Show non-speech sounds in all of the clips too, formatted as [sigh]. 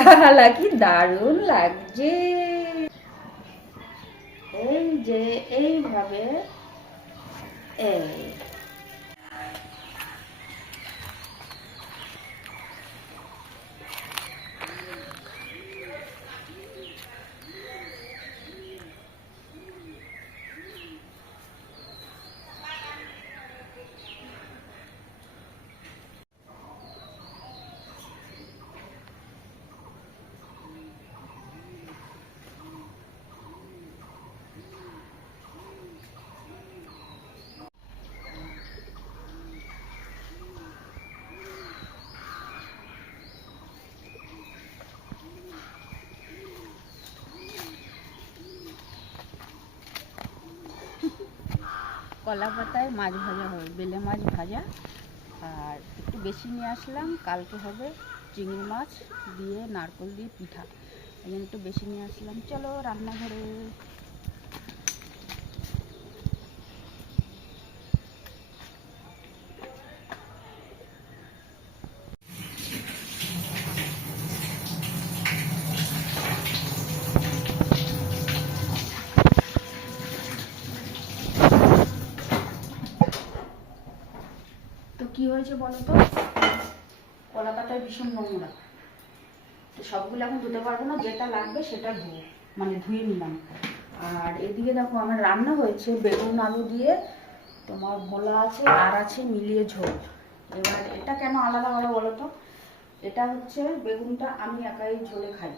[laughs] লালা কি দারুণ লাগছে। এই যে এইভাবে এই। কলা পাতায় মাছ ভাজা হবে বেলে মাছ ভাজা। আর একটু বেশি নিয়ে আসলাম, কালকে হবে চিংড়ি মাছ দিয়ে নারকল দিয়ে পিঠা। এই জন্য একটু বেশি নিয়ে আসলাম। চলো রান্নাঘরে। কি হয়েছে বলো তো? কলা পাতায় ভীষণ নোংরা। তো সবগুলো এখন ধুতে পারব না, যেটা লাগবে সেটা ধুয়ে মানে ধুয়ে নিলাম। আর এদিকে দেখো আমার রান্না হয়েছে বেগুন, আলু দিয়ে। তোমার ভোলা আছে, আর আছে মিলিয়ে ঝোল। এবার এটা কেন আলাদা হবে বলো তো? এটা হচ্ছে বেগুনটা আমি একাই ঝোলে খাই।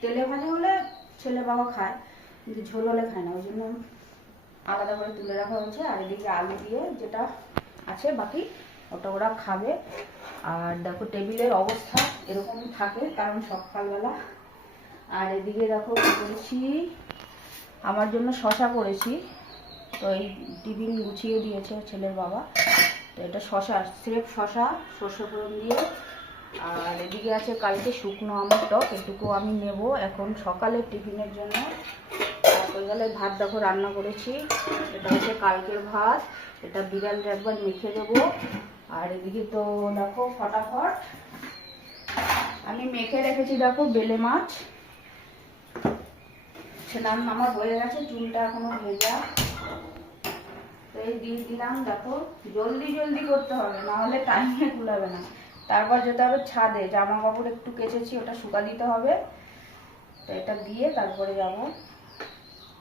তেলে ভাজা হলে ছেলে বাবা খায়, কিন্তু ঝোল হলে খায় না। ওই জন্য আলাদা করে তুলে রাখা হয়েছে। আর এদিকে আলু দিয়ে যেটা আছে, বাকি ওটা ওরা খাবে। আর দেখো টেবিলের অবস্থা এরকম থাকে, কারণ সকালবেলা। আর এদিকে দেখো করেছি, আমার জন্য শশা করেছি। তো এই টিফিন গুছিয়ে দিয়েছে ছেলের বাবা। তো এটা শশা, স্রেফ শশা, সর্ষে ফোড়ন দিয়ে। আর এদিকে আছে কালকে শুকনো আমার টক, এটুকু আমি নেব এখন সকালের টিফিনের জন্য। গেলে ভাত দেখো রান্না করেছি। এটা হচ্ছে কালকের ভাত। এটা বিড়ালটা একবার মেখে দেবো আর এদিকে তো দেখো ফটাফট। আমি মেখে রেখেছি দেখো বেলে মাছ। স্নান আমার হয়ে গেছে, চুলটা এখনও ভেজা। তো এই দিয়ে দিলাম, দেখো, জলদি জলদি করতে হবে, না হলে টাইমে কুলাবে না। তারপর যেতে হবে ছাদে জামা কাপড় একটু কেচেছি, ওটা শুকা দিতে হবে। তো এটা দিয়ে তারপরে যাব।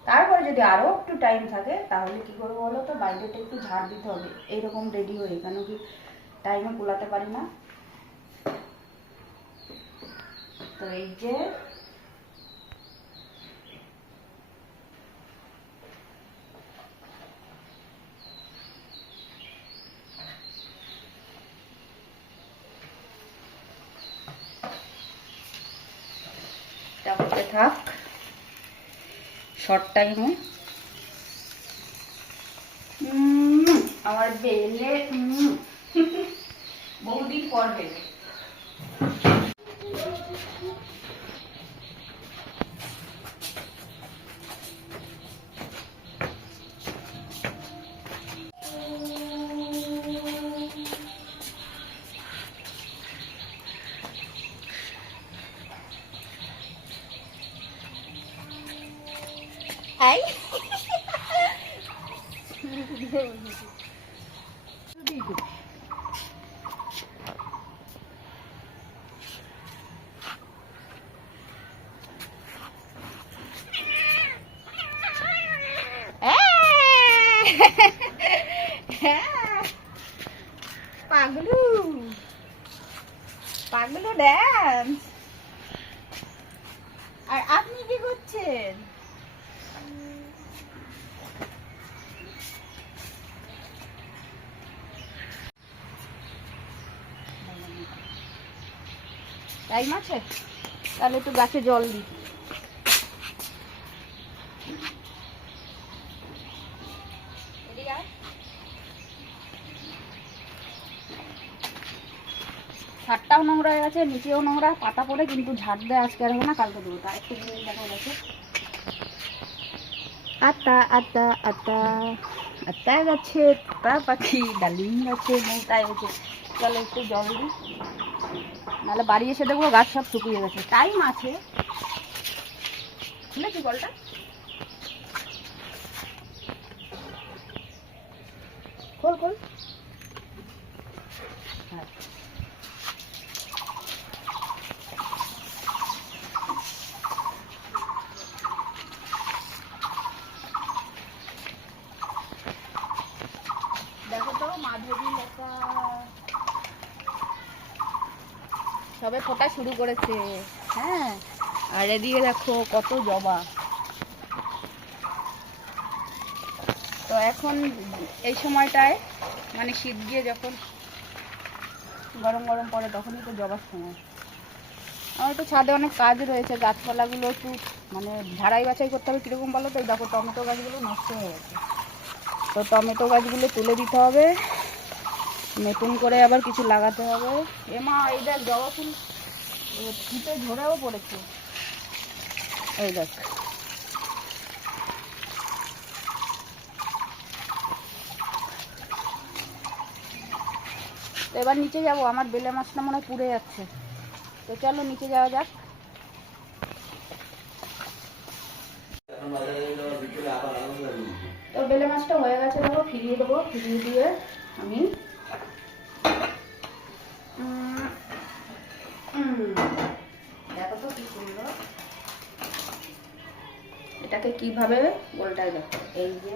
তারপরে যদি আরও একটু টাইম থাকে, তাহলে কি করব বলো তো? বাইরেটা একটু ঝাড় দিতে হবে। এইরকম রেডি হয়ে, কেন কি টাইমে কুলাতে পারি না। তো এই যে থাক। শর্ট টাইমে আমার বেলে উম, বহুদিন পর বেলে Ay. পাগলু। পাগলু ড্যান্স আর আপনি কি করছেন? টাইম আছে? তাহলে একটু গাছে জল এদিকে ছাদটাও নোংরা হয়ে গেছে, নিচেও নোংরা, পাতা পড়ে, কিন্তু ঝাড় দেয় আজকে আর হবে না, কালকে দেবো তা একটু দেখা গেছে আতা আতা আতা আতায় গাছে পাখি, ডালিম গাছে মৌতায় গেছে চলো একটু জল দিই। নাহলে বাড়ি এসে দেখব গাছ সব শুকিয়ে গেছে। টাইম আছে। খুলেছি বলটা? খোল খোল হ্যাঁ। দেখো তো মাধবী লেখা সবে ফোটা শুরু করেছে। হ্যাঁ আর এদিকে দেখো কত জবা। তো এখন এই সময়টায় মানে শীত গিয়ে যখন গরম গরম পড়ে, তখনই তো জবার সময় আমার তো ছাদে অনেক কাজ রয়েছে, গাছপালাগুলো একটু মানে ঝাড়াই বাছাই করতে হবে কীরকম বলো তো? দেখো টমেটো গাছগুলো নষ্ট হয়ে গেছে। তো টমেটো গাছগুলো তুলে দিতে হবে। নতুন করে আবার কিছু লাগাতে হবে। এমা, এই দেখ, জবা ফুল ফিতে ঝরেও পড়েছে। এই দেখ। এবার নিচে যাব, আমার বেলে মাছটা মনে হয় পুড়ে যাচ্ছে। তো চলো নিচে যাওয়া যাক। তো বেলে মাছটা হয়ে গেছে দেখো ফিরিয়ে দেবো, ফিরিয়ে দিয়ে আমি উম, উম, দেখো তো কি সুন্দর এটাকে কীভাবে গোলটায় দেখো। এই যে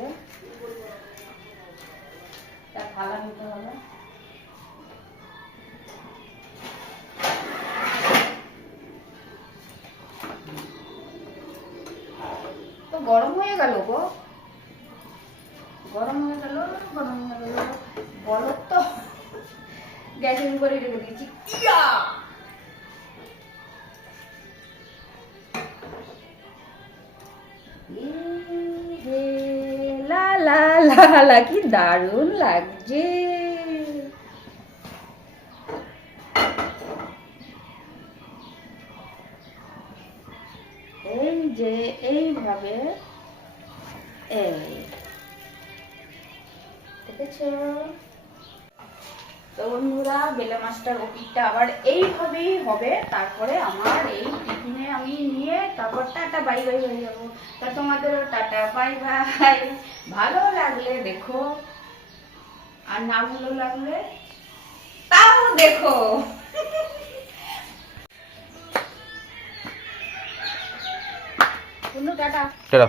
তো গরম হয়ে গেল গো। গরম হয়ে গেল, গরম হয়ে গেল। বলো তো। গ্যাসের উপরে রেখে দিয়েছি। লা লা লা কি দারুণ লাগছে। এই যে, এইভাবে বন্ধুরা, বেলে মাছটার ওপিকটা আবার এইভাবেই হবে। তারপরে আমার এই টিফিনে আমি নিয়ে তারপর টাটা, বাই বাই হয়ে যাব। তা তোমাদেরও টাটা, বাই বাই। ভালো লাগলে দেখো। আর না ভালো লাগলে তাও দেখো। টাটা। চলো